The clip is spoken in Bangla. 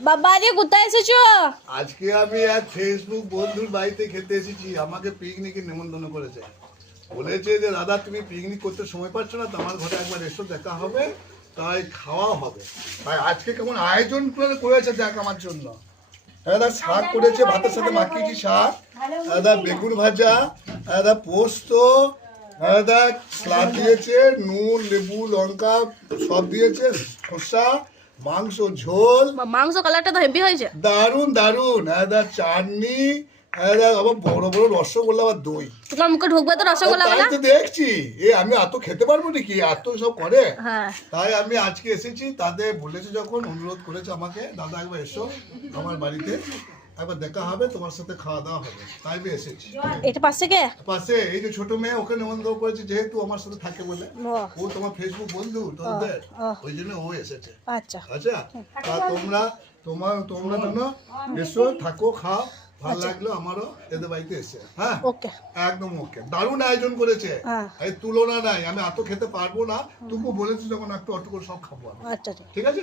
বাবা আজকে কোথায় এসেছো? আজকে আমি এক ফেসবুক বন্ধুর বাড়িতে খেতে এসেছি। আমাকে পিকনিকে নিমন্ত্রণ করেছে, বলেছে যে দাদা তুমি পিকনিক করতে সময় পাচ্ছ না, তো আমার ঘরে একবার এসো, দেখা হবে, তাই খাওয়া হবে। তাই আজকে কেমন আয়োজন করেছে দেখ আমার জন্য। দাদা শাক করেছে, ভাতের সাথে মাখিয়েছি শাক, দাদা বেগুন ভাজা, দাদা পোস্ত, দাদা স্লাদ দিয়েছে, নুন লেবু লঙ্কা সব দিয়েছে, শসা, মাংস ঝোল, মাংস কালারটা তো হেভি হয়েছে। দারুন দারুন, দাদা চাটনি, দাদা আবার বড় বড় রসগোল্লা, আবার দই। তোমার মুখে ঢুকবে তো রসগোল্লা তাই গুলা। তো দেখছি, আমি এত খেতে পারবো নাকি, এত সব করে। হ্যাঁ তাই আমি আজকে এসেছি, তাদের বলেছে যখন, অনুরোধ করেছে আমাকে, দাদা একবার এসো আমার বাড়িতে, একবার দেখা হবে, তোমার সাথে খাওয়া দাওয়া হবে, তাই আমি এসেছি। এটা পাশে কে? পাশে এই যে ছোট মেয়ে, ওকে নিমন্ত্রণ করেছে, যেহেতু আমার সাথে থাকে বলে, ও তোমার ফেসবুক বন্ধু তোদের, ওই জন্য ও এসেছে। আচ্ছা আচ্ছা, তা তোমরা জন্য এসো, থাকো, খাও, ভালো লাগলো আমারও এদের বাড়িতে এসে। হ্যাঁ ওকে একদম ওকে, দারুণ আয়োজন করেছে, হ্যাঁ। এই তুলনা নাই। আমি এত খেতে পারবো না, তবু বলেছি যখন একটু অল্প করে সব খাবো আমি। আচ্ছা ঠিক আছে।